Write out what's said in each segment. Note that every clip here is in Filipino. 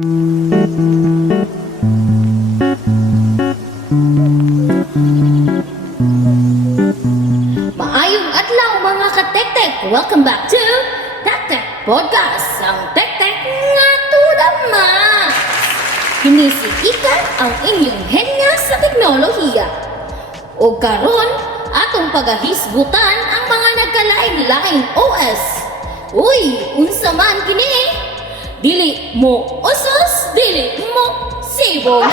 Maayong adlaw mga katek-tek! Welcome back to Tek-Tek Podcast! Ang tek-tek nga tudamas! Kinisiikan ang inyong henya sa teknolohiya. O karon, atong pagahisgutan ang mga nagkalain-laing OS. Uy, unsa man kini? Dili mo usos, dili mo sibog.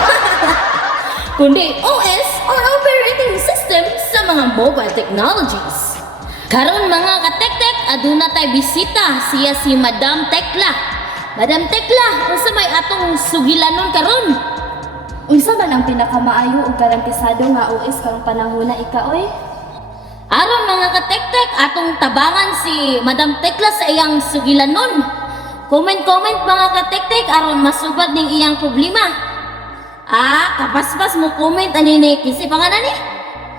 Kundi OS or operating system sa mga mobile technologies. Karon mga katek-tek, aduna tay bisita, siya si Madam Tekla. Madam Tekla, unsa may atong sugilanon karon? Unsa man ang pinakamaayo ug garantisado nga OS karong panahon na ikaoy? Aron mga katek-tek, atong tabangan si Madam Tekla sa iyang sugilanon. Comment mga katek-tek aron masubad ning iyang problema. Kapaspas mo comment ani ni kisi pangalan ni?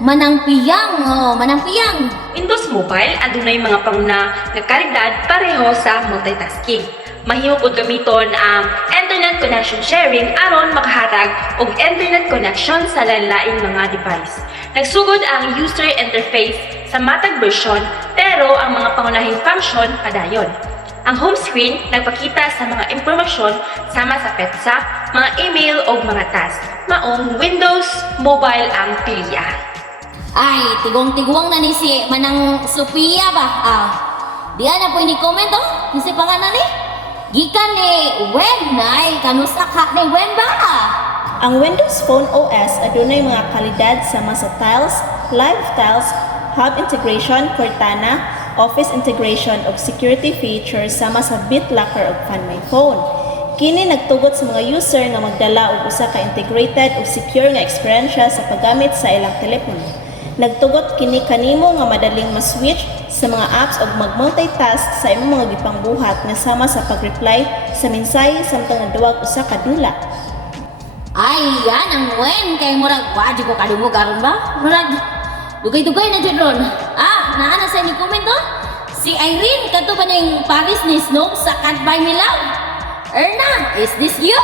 Manangpiyang, manangpiyang. Windows Mobile adunay mga panguna nga kalidad pareho sa multitasking. Mahimo pud gamiton ang internet connection sharing aron makahatag og internet connection sa lain-laing mga device. Nagsugod ang user interface sa matag version pero ang mga pangunahing function padayon. Ang home screen nagpakita sa mga impormasyon sama sa petsa, mga email o mga task. Maong Windows Mobile ang pilya. Ay, tigong-tigwang na ni si Manang Sophia ba? Diyan na po ini-comment kasi pangalan ni? Gikan ni Wen na kanusa ka ni Wen ba? Ang Windows Phone OS adunay mga kalidad sama sa tiles, live tiles, hub integration, Cortana, office integration ug security features sama sa BitLocker ug Find My Phone. Kini nagtugot sa mga user nga magdala og usa ka integrated ug secure nga eksperyensya sa paggamit sa ilang telepono. Nagtugot kini kanimo nga madaling ma-switch sa mga apps ug mag-multitask sa imong mga gipangbuhat nga sama sa pag-reply sa mensahe samtang naduwag usa ka dula. Ay, yan ang Wen kay murag wadi ko kadimo karon ba? Murag dugay-dugay na dyan ron. Naana sa inyo comment si Irene, kato ba ng Paris ni Snow sa Can't Buy Me Love? Erna, is this you?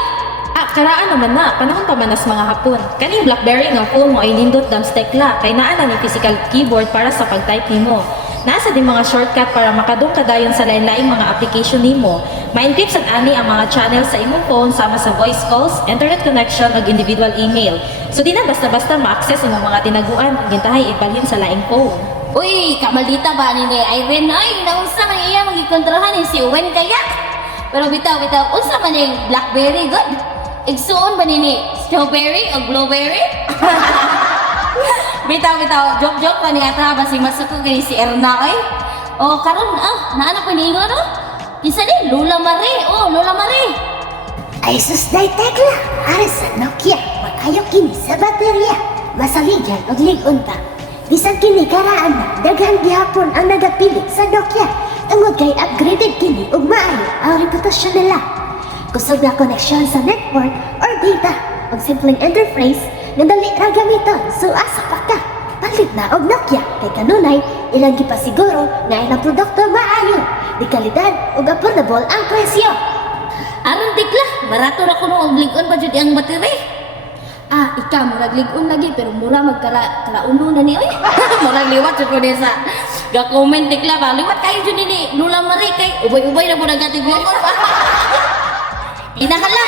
Karaan naman na, panahon pa man nas mga hapon. Kaning BlackBerry nga phone mo ay nindot dams tekla, kay naa na ni physical keyboard para sa pag-type nimo. Nasa din mga shortcut para makadung kadayon sa lain-laing mga application nimo. Ma-encrypt sad ani ang mga channel sa imong phone sama sa voice calls, internet connection ug individual email. So di na basta-basta ma-access imong mga tinaguan ug gintahay ibalhin sa laing phone. Uy, kamalita ba ni Irene? Ay, naunsa man iya magikontrolhan ni si Wen kaya? Pero bitaw, unsa man yung BlackBerry good? Igsuon ba ni strawberry o blueberry? Bitaw, joke pa ni ata ba si Masuko kay si Erna ay? Karon naana pa ni no? Kisa ni Lola Marie. Lola Marie. Ay sus day Tekla, ari sa Nokia, makayo kini sa baterya, masaligyan og ligunta. Bisan kini karaan na, daghang gihapon ang nagapili sa Nokia. Tungod kay upgraded kini ug maayo ang reputasyon nila. Kusog na koneksyon sa network or data, ug simpleng interface nga dali ra gamiton, so asa pa ka. Palit na og Nokia kay kanunay ilang gipasiguro nga ilang produkto maayo, di kalidad ug affordable ang presyo. Aron tikla, barato ra kuno og ligon pa jud ang battery. Ikaw murag lig-on lagi pero mura magkala-uno na ni oy. Murag liwat jud ko sa ga-comment tikla ba. Liwat kayo jud ni Lola Marie kay ubay-ubay na po nagatigwon ko ba. Inahala.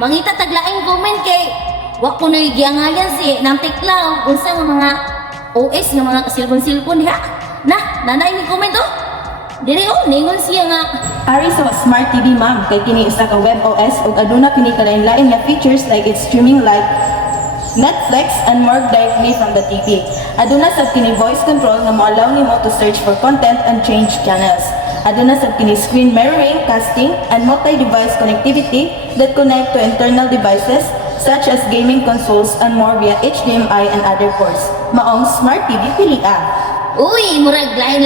Mangita taglaing comment kay wa ko noy giangayan si nang tikla unsa nga mga OS nga mga cellphone diha. Nanay ni comment Dili ningon siya nga Ari sa Smart TV ma'am, kay kini usa ka web OS ug aduna kini kalain-lain nga features like its streaming live Netflix and more directly from the TV. Aduna sab kini voice control nga mo-allow nimo to search for content and change channels. Aduna sab kini screen mirroring, casting, and multi-device connectivity that connect to internal devices such as gaming consoles and more via HDMI and other ports. Maong Smart TV pilian. Uy, murag lain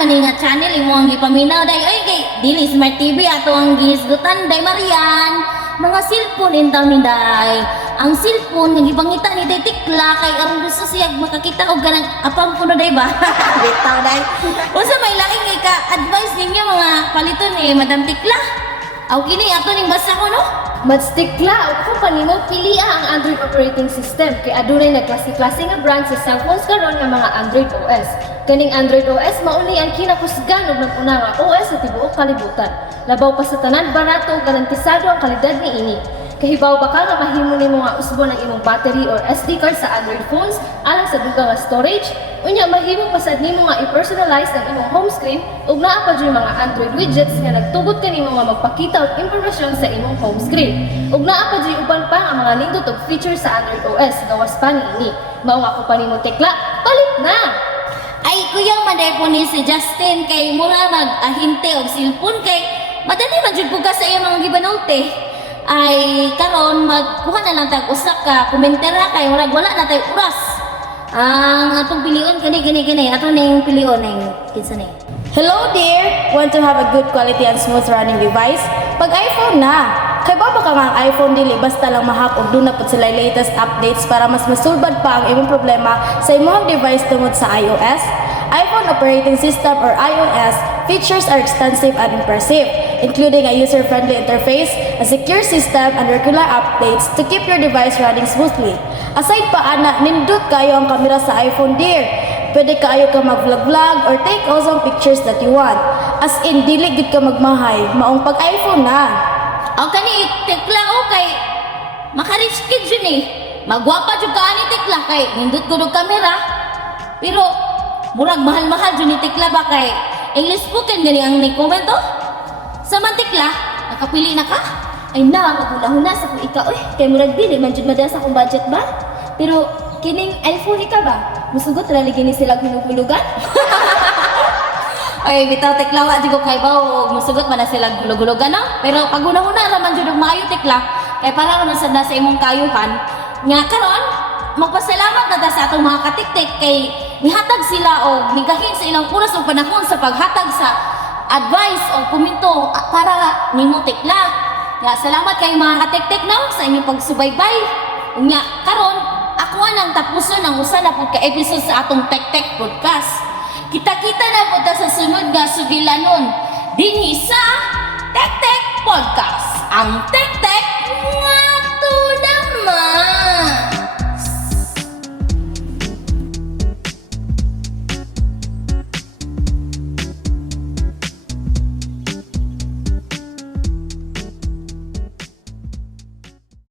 man nga channel imo ang gipaminaw day. Ay kay dili Smart TV ato ang gihisgutan day Marian. Mga cellphone intaw ni day. Ang cellphone nga gipangita ni day tikla kay aron gusto siya makakita og ganang apam kuno day ba. Bitaw day. Unsa may laing ka advice ninyo mga paliton ni Madam Tikla? Aw kini ato ning basa ko no. Mas tikla o kung panimo pilia ang Android operating system kay adunay nagklase-klase nga brand sa cellphones karon nga mga Android OS. Kaning Android OS mauni ang kinakusgan og nag-una nga OS sa tibuok kalibutan. Labaw pa sa tanan, barato ug garantisado ang kalidad niini. Kahibaw ba ka nga mahimo nimo nga usbon ang imong battery or SD card sa Android phones alang sa dugang nga storage? Unya mahimo pasad nimo nga i-personalize ang imong home screen ug naa pa jud mga Android widgets nga nagtugot kanimo nga magpakita og impormasyon sa imong home screen. Ug naa pa jud uban pa ang mga nindot ug features sa Android OS gawas pa niini. Mao nga kung panimo tekla, palit na. Ay, kuya, maday po ni si Justin kay mura mag-ahinte og cellphone kay madali man jud puga sa iyang mga gibanote. Ay, karon magkuha na lang tag usa ka komentara kay murag wala na tay oras. Ang atong pilion kani ato ning pilion ning kinsa ni. Hello dear! Want to have a good quality and smooth running device? Pag iPhone na! Kay ba ka nga ang iPhone dili basta lang mahak og duna pod sila latest updates para mas masulbad pa ang imong problema sa imong device tungod sa iOS? iPhone operating system or iOS features are extensive and impressive, including a user-friendly interface, a secure system, and regular updates to keep your device running smoothly. Aside pa ana, nindot kayo ang kamera sa iPhone dear. Pwede kayo ka mag-vlog-vlog or take awesome pictures that you want. As in, dili gid ka magmahay, maong pag iPhone na. Ang kani tekla kay maka-reach kid yun eh. Magwapa jud ka ani tekla kay nindot ko og kamera. Pero murag mahal-mahal jud ni tekla ba kay English spoken gani ang ni-comment oh. Sa man tekla, nakapili na ka? Ay na, magulahon na sa kung ikaw kay murag dili man jud madala sa akong budget ba? Pero kining iPhone ika ba? Musugot ra lagi ni sila hinugulugan? Ay, bitaw tekla wa jud ko kay bawo musugot man na sila gulog-gulogan no? Pero pag una-una ra man jud og maayo tekla, kay para naman sad na sa imong kayuhan nga karon magpasalamat na ta sa atong mga katiktik kay nihatag sila og nigahin sa ilang oras o panahon sa paghatag sa advice o komento para nimo tekla. Ya, salamat kay mga katiktik no sa inyong pagsubaybay. Unya karon ako nang tapuson ang usa na pud ka episode sa atong Tek Podcast. Kita-kita na po ta sa sunod nga sugilanon dinhi sa Tek Podcast. Ang Tek